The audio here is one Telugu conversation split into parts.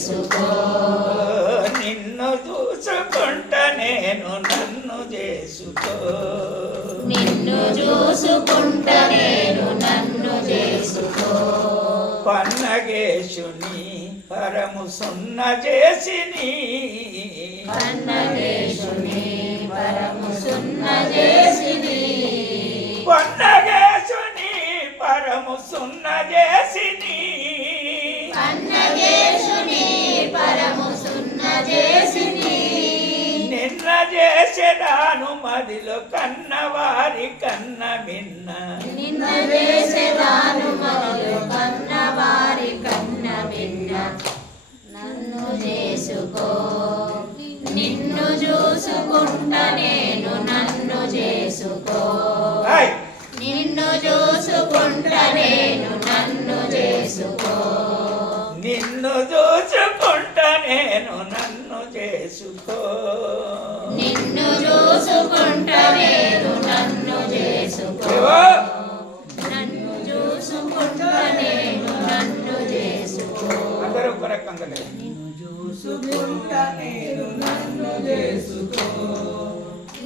చేసుకో నిన్ను చూసుకుంటా నేను నన్ను చేసుకో నిన్ను చూసుకుంటా నేను నన్ను చేసుకో పన్నగేశుని పరము సున్న చేసిని పన్నగేశుని పరము సున్న చేసిని పన్నగేశుని పరము సున్న చేసిని పన్నగేశుని పరము సున్న చేసిని నిన్న చేసేదాను మదిలో కన్నవారి కన్న మిన్న నిన్న చేసేదాను మదిలో కన్నవారి కన్న మిన్న నన్ను చేసుకో నిన్ను చూసుకుంటా నేను నన్ను చేసుకో నిన్ను చూసుకుంటా నేను నన్ను చేసుకో నిన్ను చూసుకుంటా నేను నన్ను చేసుకో నిన్ను చూసుకుంటా నేను నన్ను చేసుకో నన్ను చూసుకుంటా నేను నన్ను చేసుకో అందరూ ఒక రకంగా నిన్ను చూసుకుంటా నేను నన్ను చేసుకో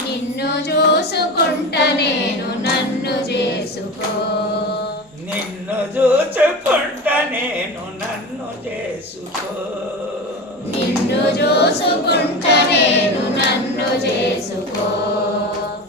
నిన్ను చూసుకుంటా నేను నన్ను చేసుకో నిన్ను చూసుకుంటా నేను నన్ను చేసుకో నిన్ను చూసుకుంటా నేను నన్ను చేసుకో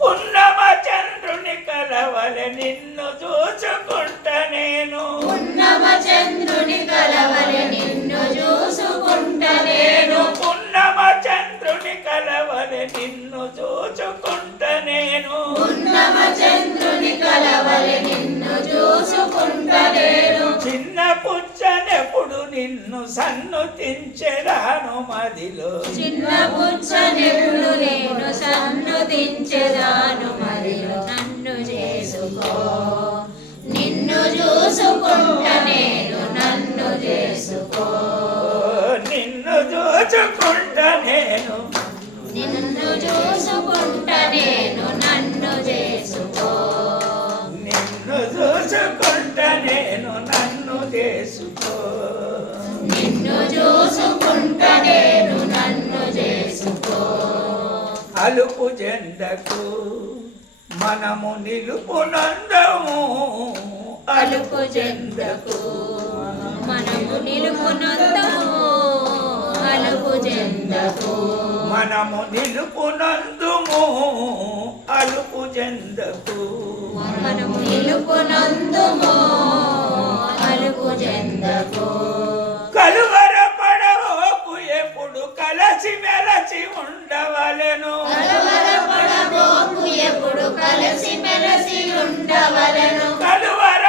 పున్నమ చంద్రుని కలవలె నిన్ను చూసుకుంటా నేను పున్నమ చంద్రుని కలవలె నిన్ను చూసుకుంటా నేను పున్నమ చంద్రుని కలవలె నిన్ను చూసుకుంటా నేను పున్నమ చంద్రుని కలవలె నిన్ను చూసుకుంటా నేను చిన్న పుచ్చనెప్పుడు నిన్ను సన్నుతించెదాను మదిలో చిన్న పుచ్చనెప్పుడు నేను సన్నుతించెదాను మదిలో నన్ను చేసుకో నిన్ను చూసుకుంటా నేను నన్ను చేసుకో నిన్ను చూసుకుంటా నేను నిన్ను చూసుకుంటా నేను నన్ను చేసుకో నిన్ను చూసుకుంటా నేను నన్ను చేసుకో నిన్ను చూసుకుంటా నేను నన్ను చేసుకో అలుపు జెండకు మనము నిలుపునందము అలుపు జెండకు మనము నిలుపునందము అలుపు జెండకు మనము నిలుపునందుము అలుపు జెండకు మనము నిలుపునందుము అలుపు జెండకు కలువర పడవోకు ఎప్పుడు కలసి మెలసి ఉండవలెను కలవర పడబోకు ఎప్పుడు కలిసి మెలసి ఉండవలెను కలువర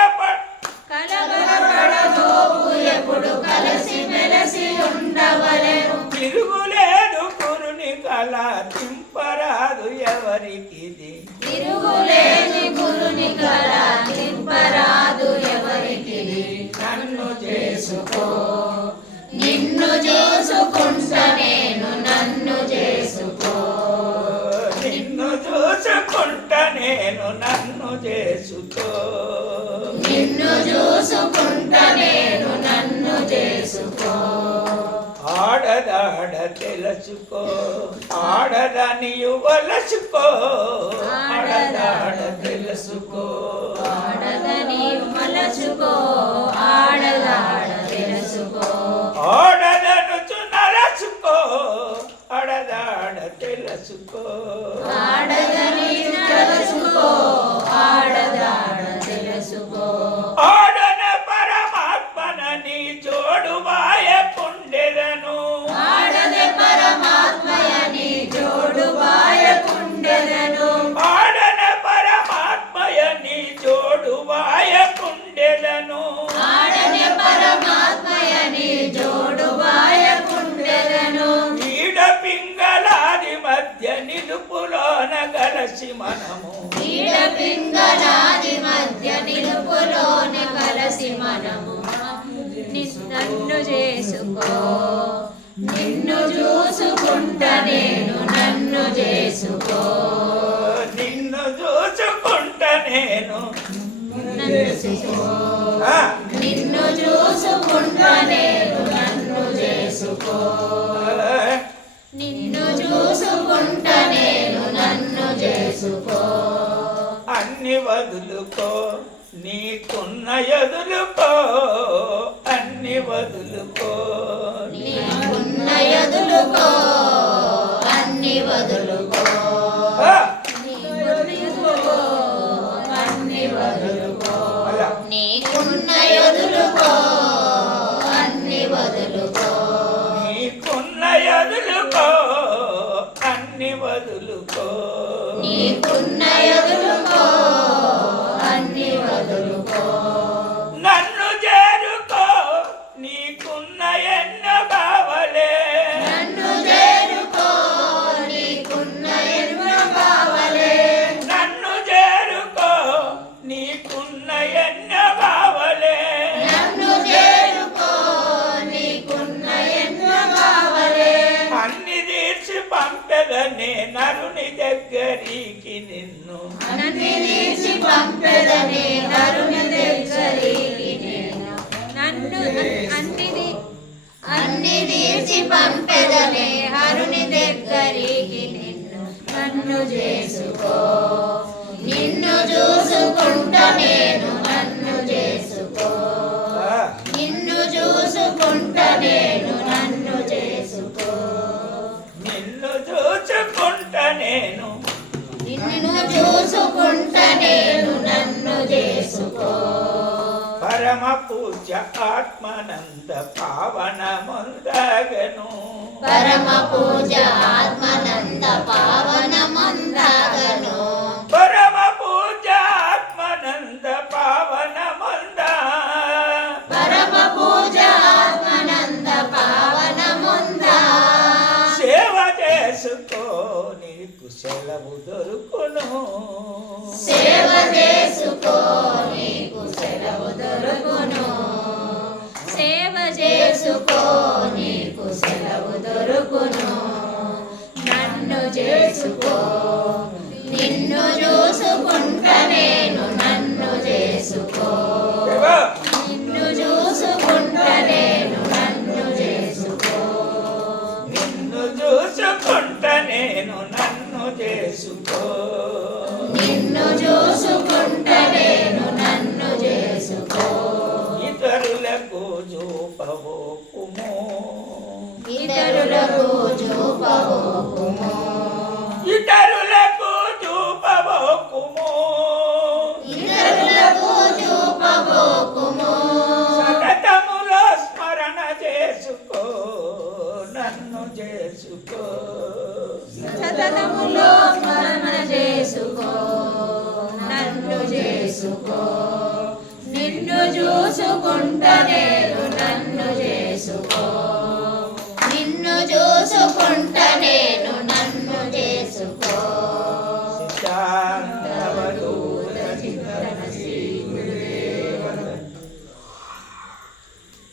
కలవర పడబోకు ఎప్పుడు కలిసి మెలసి ఉండవలెను తిరుగులేదు గురుని కళ తింపరాదు ఎవరికిది తిరుగులేని గురుని కళ తింపరాదు ఎవరికి నన్ను చేసుకో నిన్ను చూసుకుంటా నేను నన్ను చేసుకో నిన్ను చూసుకుంటా నేను నన్ను చేసుకో నిన్ను చూసుకుంటా నేను నన్ను చేసుకో ఆడదాడ తెలుసుకో ఆడదానియు వలసుకో ఆడదాడ తెలుసుకో ఆడదని మలచుకో ఆడదాడ తెలుసుకో ఆడదను నరచుకో ఆడదాడ తెలుసుకో ఆడదని నలచుకో ఆడదాడ తెలుసుకో ఆడన పరమాత్మనని జోడువాయ పుండెదను ఆడదే పరమాత్మయని జోడువాయ కుండెదను ఆడన పరమాత్మయని జోడువాయ పుండెదను ఆడదే పరమాత్మయని జోడువాయ కుండెదను ఈడ పింగళాది మధ్య నిలుపులోన గలసి మనము ఈడ పింగళాది మధ్య నిలుపులోని కలసి మనము నన్ను చేసుకో నిన్ను చూసుకుంటా నేను నన్ను చేసుకో నిన్ను చూసుకుంటా నేను నన్ను చేసుకో ఆ, నిన్ను చూసుకుంటా నేను నన్ను చేసుకో నిన్ను చూసుకుంట నేను నన్ను చేసుకో. అన్ని వదులుకో నీకున్న ఎదులుకో, అన్ని వదులుకో నీకున్న ఎదులుకో, అన్ని వదులుకో. ఆ, నీకున్న ఎదులుకో, అన్ని వదులుకో. అలా నీకున్న ఎదులుకో, అన్ని వదులుకో. నీకున్న ఎదులుకో, అన్ని వదులుకో. నీకున్న ఎదులుకో, అన్ని వదులుకో. నన్ను చేరుకో నీకున్న ఎన్నో కావలే, నన్ను చేరుకో, నీకున్న ఎన్నో కావలే. నన్ను చేరుకో నీకున్న ఎన్నో కావలే. నన్ను చేరుకో, నీకున్న ఎన్నో కావలే. అన్ని తీర్చి పంపెదనే నరుని దగ్గరికి నిన్ను, నన్ను తీర్చి పంపెదనే నరుని దగ్గరికి నేను. అన్ని తీర్చి పంపెదనే హరుని దగ్గరికి నిన్ను. నన్ను చేసుకో, నిన్ను చూసుకుంట నేను నన్ను చేసుకో. ఆ, నిన్ను చూసుకుంట నేను నన్ను చేసుకో. నిన్ను చూచుకుంట నేను, నిన్ను చూసుకుంట నేను నన్ను చేసుకో. పరమ పూజ ఆత్మనంద పావన ముందగను, పరమ పూజ ఆత్మనంద పావన మందగను. పరమ పూజ ఆత్మనంద పావన మంద. పరమ పూజ ఆత్మనంద పావన మంద. సేవ చేసుకో నీకు సెలవు దొరుకును, సేవ చేసుకో నీకు సెలవు దొరుకును. సేవ చేసుకో నీకు సెలవు దొరుకును. నన్ను చేసుకో, నిన్ను చూసుకుంట నేను నన్ను చేసుకో. ఏవో? నిన్ను చూసుకుంట నేను నన్ను చేసుకో. నిన్ను చూసుకుంట నేను నన్ను చేసుకో. నిన్ను చూసుకుంట నేను నన్ను చేసుకో. ఇతరులకు చూపబోకుము, ఇతరులకు చూపబోకుము. ఇతరులకు చూపబోకుము. ఇతరులకు చూపబోకుము. సతతములో స్మరణ చేసుకో నన్ను చేసుకో. సతతములో స్మరణ చేసుకో నన్ను చేసుకో. నిన్ను చూసుకుంట నేను నన్ను చేసుకో. నిన్ను చూసుకుంట నేను నన్ను చేసుకో. సీతా